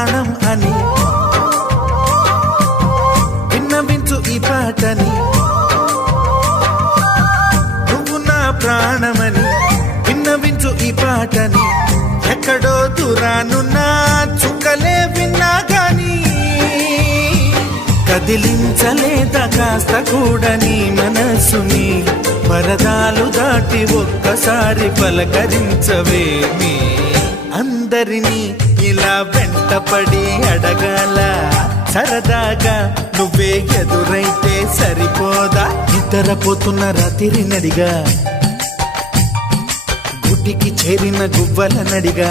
ప్రాణం అని విన్నవించు ఈ పాటని. నువ్వు నా ప్రాణమని విన్నవించు ఈ పాటని. ఎక్కడో దూరానున్నా చుక్కలే విన్నా గాని కదిలించలేదా కాస్త కూడా నీ మనసుని. పరదాలు దాటి ఒక్కసారి పలకరించవేమి. అందరినీ ఇలా వెంటపడి అడగాల సరదాగా నువ్వే ఎదురైతే సరిపోదా. నిద్రపోతున్న రాత్రి నడిగా గుడికి చేరిన గువ్వల నడిగా